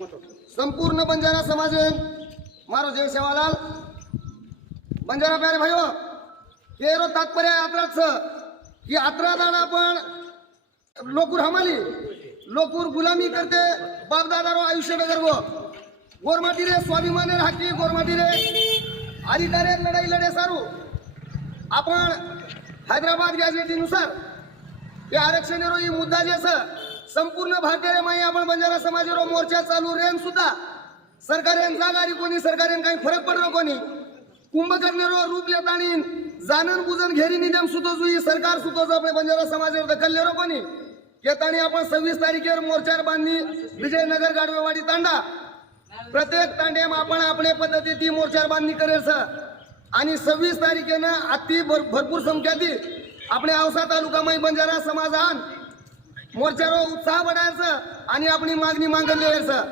संपूर्ण बंजारा समाज मारो जय सेवालाल बंजारा प्यारे भाईओ केरो तात्पर्य यात्राच की यात्रा जाणं आपण लोकूर हमाली लोकूर गुलामी करते बापदादारो आयुष्य गरगो गोरमाटीरे स्वाभिमाने राखी गोरमाटीरे अधिकारे लढाई लढे सारू आपण हैदराबाद गॅजेटीनुसार हे आरक्षण मुद्दा जे असं संपूर्ण भारतीय माई आपण बंजारा समाजावर मोर्चा चालू रेन सुद्धा. सरकारेन जागारी कोणी सरकारेन काही फरक पडलो कोणी? कुंभकर्णेरो रूप लेतानी जाणून बुजन घेरी निदम सुतो जुई सरकार सुतो आपल्या बंजारा समाजावर दखललेरो कोणी? येतानी आपण सव्वीस तारखेवर मोर्चार बांधणी विजयनगर गाडवेवाडी तांडा. प्रत्येक तांड्याम आपण आपल्या पद्धती ती मोर्चार बांधणी करेल सर. आणि सव्वीस तारखेनं अति भर भरपूर संख्यातील आपल्या औसा तालुकामध्ये बंजारा समाजान मोर्चावर उत्साह बढायचं आणि आपली मागणी मागण यायचं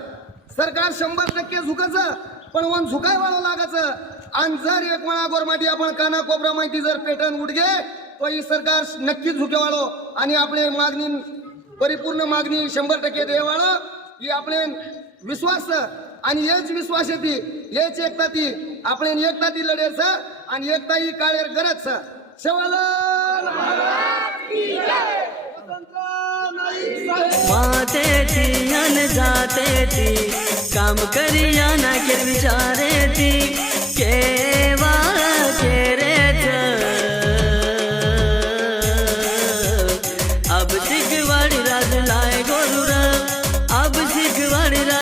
सरकार शंभर टक्के झुकायचं पण वन झुकाय वाळू लागायचं. आणि जर एक वेळा गोरमाटी आपण काना कोपरा माहिती जर पेटर्न उडगे तो ही सरकार नक्कीच झुकेवाळो. आणि आपले मागणी परिपूर्ण मागणी शंभर टक्के देवाळो. ही आपले विश्वास आणि हेच विश्वास येते हेच एकता ती. आपण एकता ती लढेल आणि एकता ही काळेर गरज शेवालाल जाते थी काम करिया ना के जा